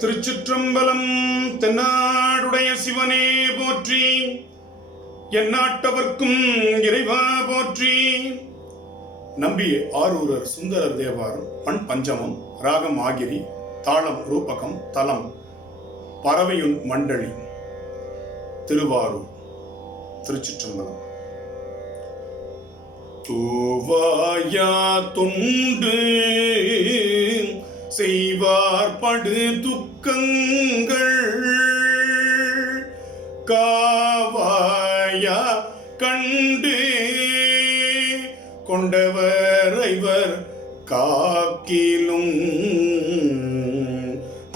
திருச்சிற்றம்பலம். தென்னாடுடைய சிவனே போற்றி, எந்நாட்டவர்க்கும் இறைவா போற்றி. நம்பி ஆரூரர் சுந்தரர் தேவாரம். பண் பஞ்சமம், ராகம் ஆகிரி, தாளம் ரூபகம், தலம் பறவையுன் மண்டலி, திருவாரூர். திருச்சிற்றம்பலம். தூவாயா தொண்டு செய்வார் படு துக்கங்கள், காவாயா கண்டு கொண்டவர் ஐவர் காக்கிலும்,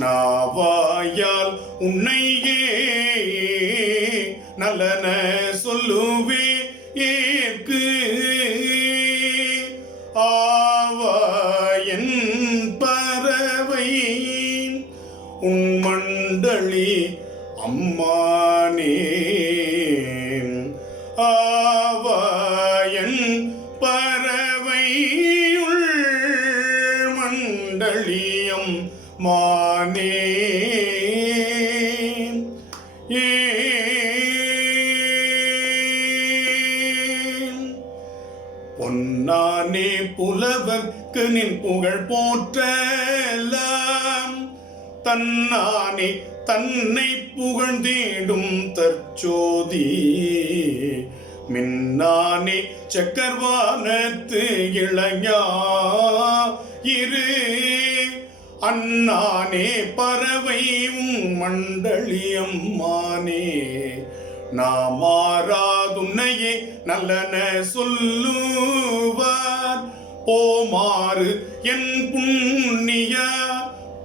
நாவாயால் உன்னையே நல்லன சொல்லுவே ஏற்கு, ஆவாயன் பறவை உன் மண்டலி அம்மானே, ஆவாயன் பறவை உள் மண்டலியம் மானே. பொன்னானே புலவர்க்கு நின் புகழ் போற்றலாம், தன்னானே தன்னை புகழ்ந்தேடும் தற்சோதி, மின்னானே சக்கர்வானத்து இளைஞாயிரு, அன்னானே பறவை மண்டலியம் மானே, நாமாராதுன்னையே நல்லன சொல்லுவார் போமாறு என்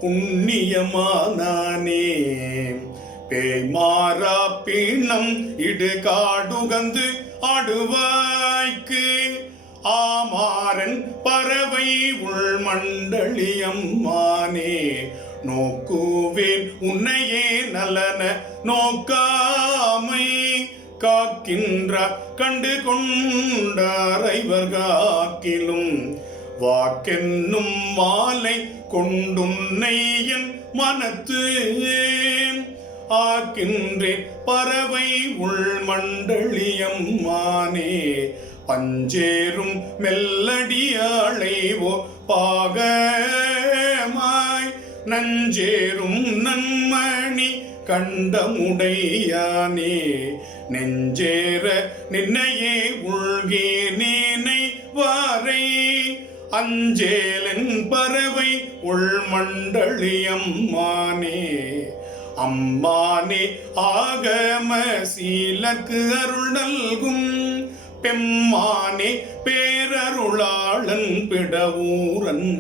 புண்ணியமானானே, பேய்மாறா பீணம் இடுகாடுகந்து ஆடுவாய்க்கு, ஆமாறன் பறவை உள் மண்டலியம் மானே, நோக்குவேன் உன்னையே நல்லன நோக்காமை, காக்கின்ற கண்டு கொண்டார் ஐவர் காக்கிலும், வாக்கென்னும் மாலை கொண்டுன்னை என் மனத்து ஆக்கின்றேன் பறவை உள் மண்டலியம் மானே, பஞ்சேரும் மெல்லடியாளைவோ பாகமாய், நஞ்சேரும் நன்மணி கண்டமுடையானே, நெஞ்சேர நின்னையே உள்கே நீனை வாரை, அஞ்சேலன் பறவை உள் மண்டலியம் மானே, அம்மானே ஆகம சீலக்கு அருள் நல்கும், பெம்மானே பேரருளாளன் பிடவூரன்,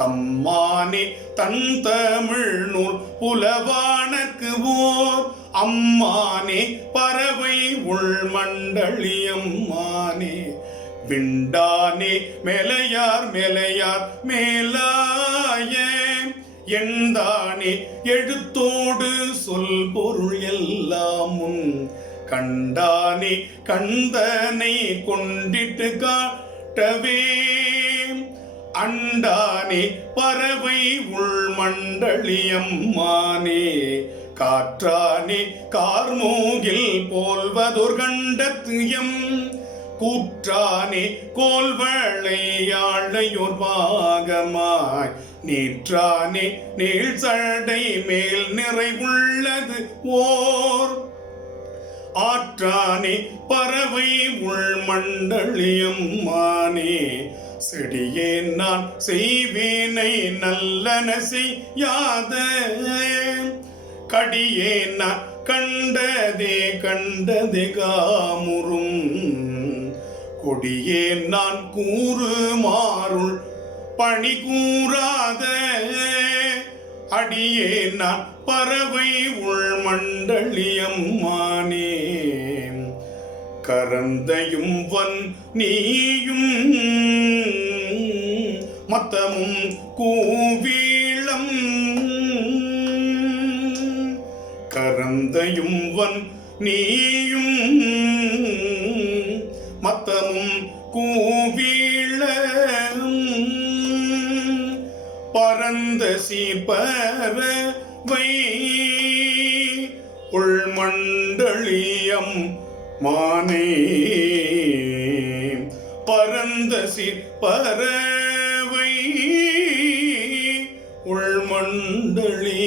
தம்மானே தன் தமிழ் நூல் புலவானக்கு ஓர், அம்மானே பறவை உள் மண்டலியம் மானே, விண்டானே மேலையார் மேலாய, எந்தானே எழுத்தோடு சொல் பொருள் எல்லாம் முன், கண்டானே கந்தனை கொண்டிட்டு காட்டவே, அண்டானே பறவை உள் மண்டலியம் மானே, காற்றானே கார்மூகில் போல்வதோர் கண்டத்தியம், கூற்றானே கோல்வளையாழையோர் பாகமாய், நீற்றானே நீள் சடை மேல் நிறைவுள்ளது ஓர், ஆற்றானே பறவை உள் மண்டலியம் மானே, செடியே நான் செய்வேனை நல்லன செய்யாத, கடியே நான் கண்டதே காமுறும், கொடியே நான் கூறுமாறுள் பணி கூறாத, அடியே நான் பறவை உள் மண்டலியம் மானே, கரந்தையும் வன் நீயும் மத்தமும் கூவீளம், கரந்தையும் வன் நீயும் மத்தமும் கூவீளம், பரந்த சீர் பறவை உள்மண்டலியம் மானே பரந்தசி பறவை உள்மண்டலி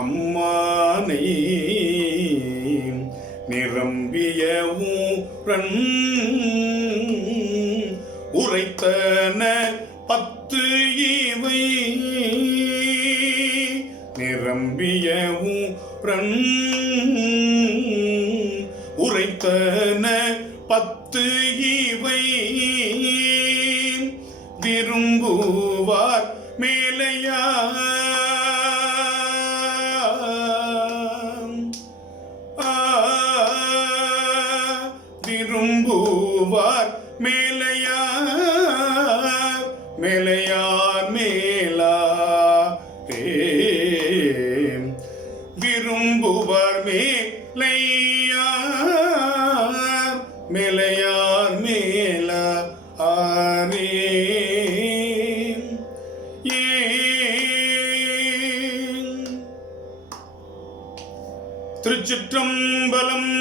அம்மானை நிரம்பிய ஊரன் உரைத்தன 10 இவை நிரம்பிய ஊரன் உரைத்தன 10 இவை விரும்புவார் மேலையா விரும்புவார் மேலையார் மேலையார் மேலா விரும்புவார் மேலையார் மேலையார் மேலா ஆரே திருச்சிற்றம்பலம்.